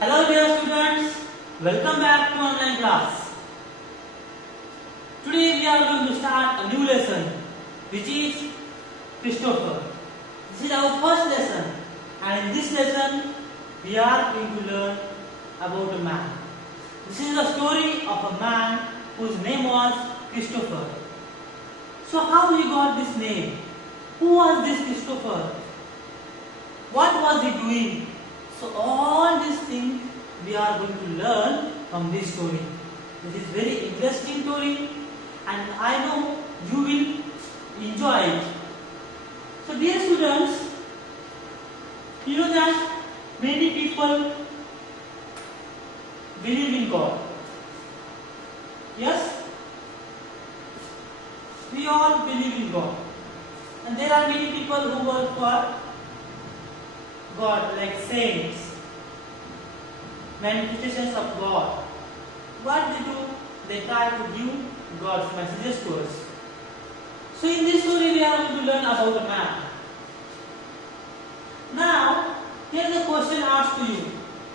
Hello dear students, welcome back to online class. Today we are going to start a new lesson which is Christopher. This is our first lesson and in this lesson we are going to learn about a man. This is the story of a man whose name was Christopher. So how he got this name? Who was this Christopher? What was he doing? So all these things we are going to learn from this story. This is very interesting story and I know you will enjoy it. So dear students, you know that many people believe in God. Yes? We all believe in God. And there are many people who work for God, like saints, manifestations of God. What they do? They try to give God's messages to us. So in this story we are going to learn about a man. Now, here is a question asked to you.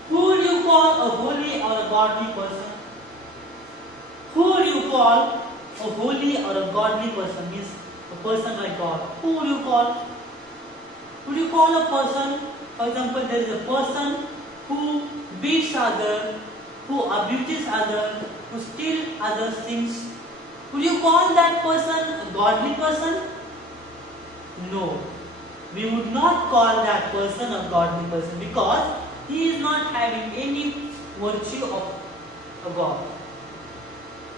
Who would you call a holy or a godly person? Who would you call a holy or a godly person? Means a person like God. Who would you call? Would you call a person, for example, there is a person who beats others, who abuses others, who steals others' things. Would you call that person a godly person? No. We would not call that person a godly person because he is not having any virtue of a God.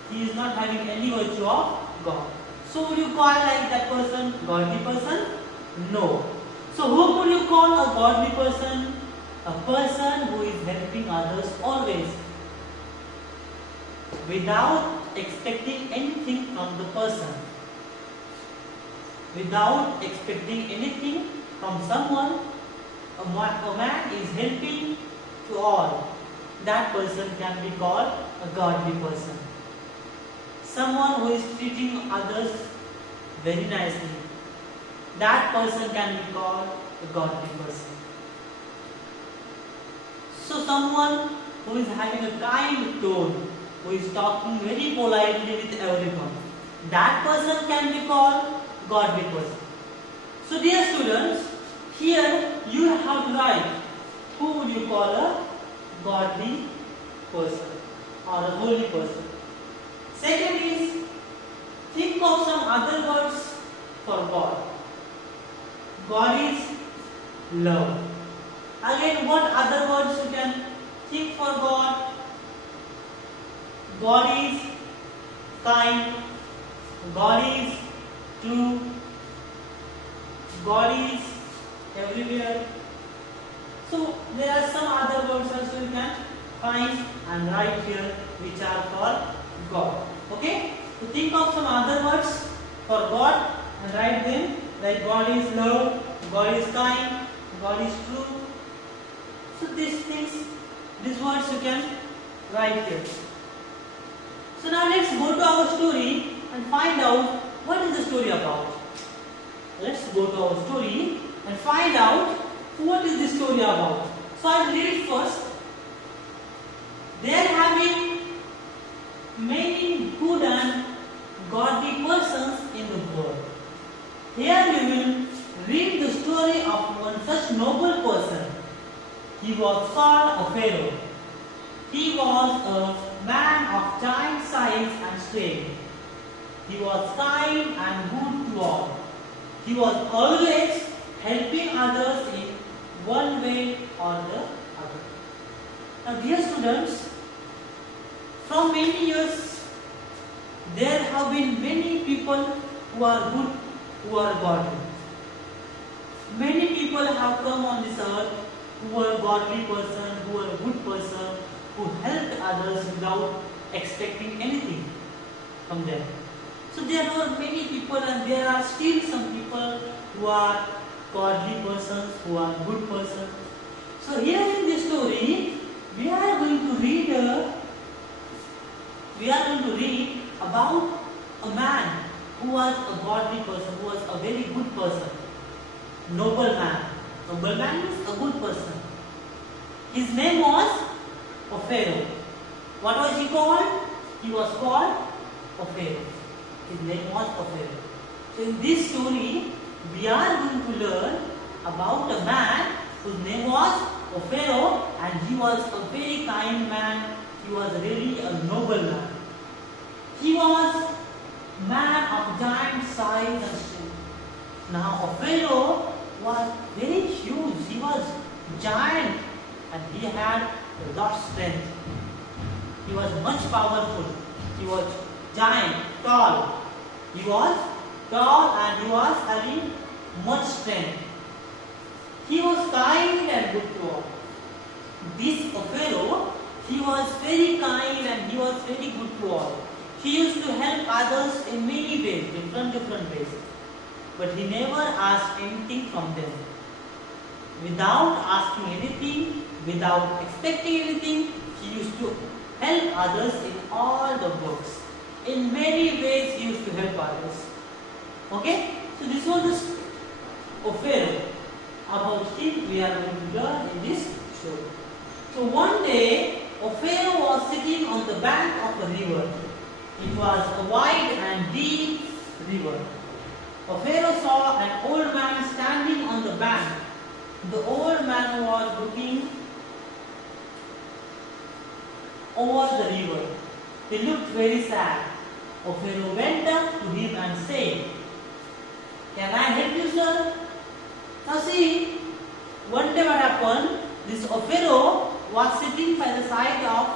He is not having any virtue of God. So would you call like that person godly person? No. So who would you call a godly person? A person who is helping others always, without expecting anything from the person. Without expecting anything from someone, a man is helping to all. That person can be called a godly person. Someone who is treating others very nicely. That person can be called a godly person. So someone who is having a kind tone, who is talking very politely with everyone, that person can be called godly person. So dear students, here you have to write who would you call a godly person or a holy person. Second is, think of some other words for God. God is love. Again, what other words you can think for God? God is kind. God is true. God is everywhere. So there are some other words also you can find and write here which are for God. Okay? So think of some other words for God and write them. Like God is love, God is kind, God is true. So these things, these words you can write here. So now let's go to our story and find out what is the story about. Let's go to our story and find out what is the story about. So I will read it first. There have been many good and godly persons in the world. Here we will read the story of one such noble person. He was called a Pharaoh. He was a man of giant size and strength. He was kind and good to all. He was always helping others in one way or the other. Now dear students, from many years there have been many people who are good, who are godly. Many people have come on this earth who were godly person, who were good person, who helped others without expecting anything from them. So there were many people and there are still some people who are godly persons, who are good persons. So here in this story, we are going to read about a man who was a godly person, who was a very good person, noble man. Noble man means a good person. His name was of Pharaoh. What was he called? He was called Pharaoh. His name was Pharaoh. So in this story, we are going to learn about a man whose name was Pharaoh, and he was a very kind man. He was really a noble man. He was man of giant size and strength. Now Pharaoh was very huge. He was giant and he had a lot of strength. He was much powerful. He was giant, tall. He was tall and he was having much strength. He was kind and good to all. This Pharaoh, he was very kind and he was very good to all. He used to help others in many ways, different ways. But he never asked anything from them. Without asking anything, without expecting anything, he used to help others in all the works. In many ways he used to help others. Okay? So this was the Pharaoh. About him we are going to learn in this story. So one day, Pharaoh was sitting on the bank of a river. It was a wide and deep river. Pharaoh saw an old man standing on the bank. The old man was looking over the river. He looked very sad. Pharaoh went up to him and said, "Can I help you, sir?" Now see, one day what happened, this Pharaoh was sitting by the side of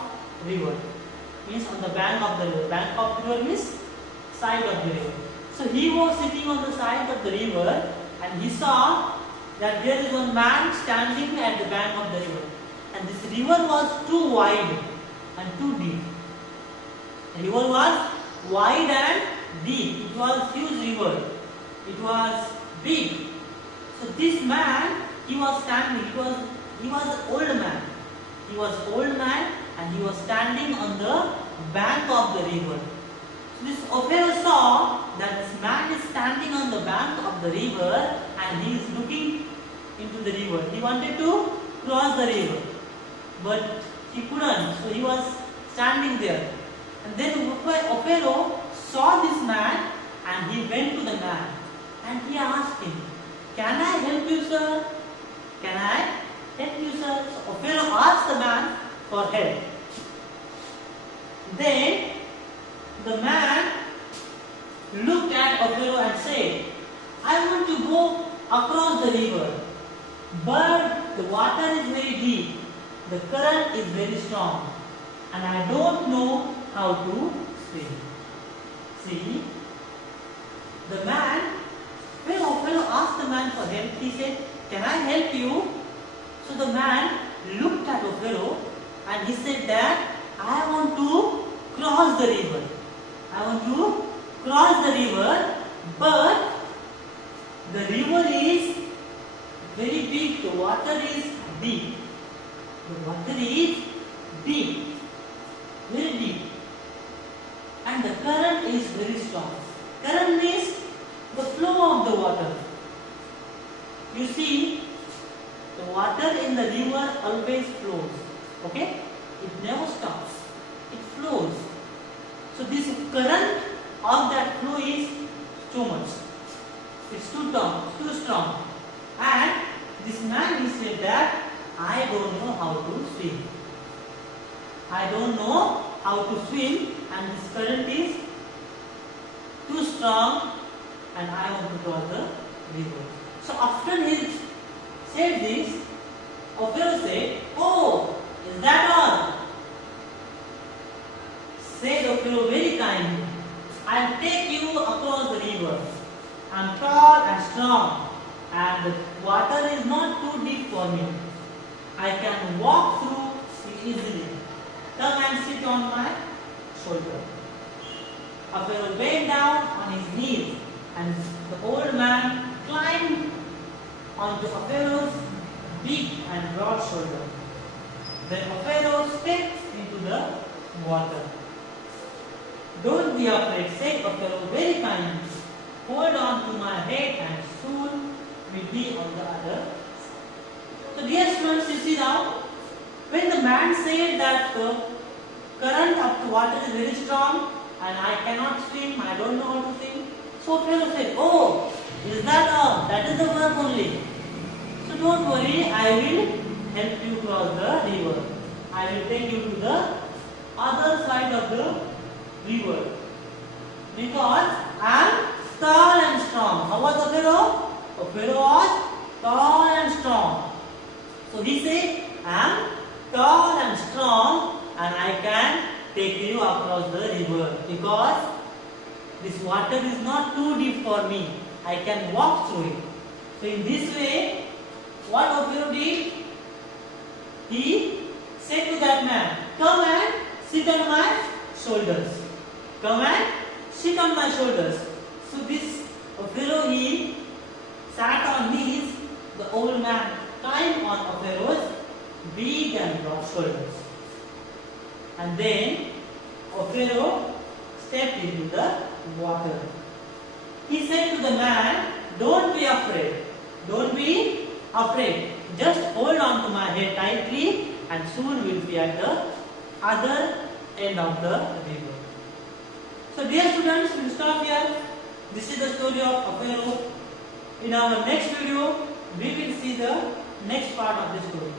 river. Means on the bank of the river. Bank of the river means side of the river. So he was sitting on the side of the river and he saw that there is one man standing at the bank of the river. And this river was too wide and too deep. The river was wide and deep. It was huge river. It was big. So this man, he was standing. He was an old man. He was old man and he was standing on the bank of the river. So this Pharaoh saw that this man is standing on the bank of the river and he is looking into the river. He wanted to cross the river, but he couldn't. So he was standing there. And then Pharaoh saw this man and he went to the man and he asked him, "Can I help you, sir? Can I help you, sir?" So Pharaoh asked the man for help. Then the man looked at Pharaoh and said, "I want to go across the river, but the water is very deep, the current is very strong, and I don't know how to swim." See, the man, when Pharaoh asked the man for help, he said, "Can I help you?" So the man looked at Pharaoh and he said that, "I want to cross the river. I want to cross the river, but the river is very big, the water is deep. The water is deep, very deep. And the current is very strong." Current means the flow of the water. You see, the water in the river always flows. Okay? It never stops. It flows. So this current of that flow is too much. It's too strong. And this man, he said that, "I don't know how to swim. I don't know how to swim and this current is too strong and I want to cross the river." So after he said this, Pharaoh said, "Oh, is that all?" Said Pharaoh very kindly, "I'll take you across the river. I'm tall and strong and the water is not too deep for me. I can walk through it easily. Come and sit on my shoulder." Pharaoh bent down on his knees and the old man climbed onto Pharaoh's big and broad shoulder. Then Pharaoh stepped into the water. "Don't be afraid," said Pharaoh very kindly. "Hold on to my head and soon we'll be on the other side." So dear students, you see now, When the man said that the current of the water is very strong and I cannot swim, I don't know how to swim. So Pharaoh said, "Oh, is that all? That is the work only. So don't worry, I will help you cross the river. I will take you to the other side of the river. Because I am tall and strong." How was the Pharaoh? The Pharaoh was tall and strong. So he said, "I am tall and strong and I can take you across the river because this water is not too deep for me. I can walk through it." So in this way, what Pharaoh did? He said to that man, "Come and sit on my shoulders. Come and sit on my shoulders." So this Pharaoh, he sat on his, the old man climbed on Pharaoh's big and broad shoulders. And then Pharaoh stepped into the water. He said to the man, "Don't be afraid. Don't be afraid. Just hold on to my head tightly and soon we'll be at the other end of the river." So dear students, we'll stop here. This is the story of Pharaoh. In our next video, we will see the next part of the story.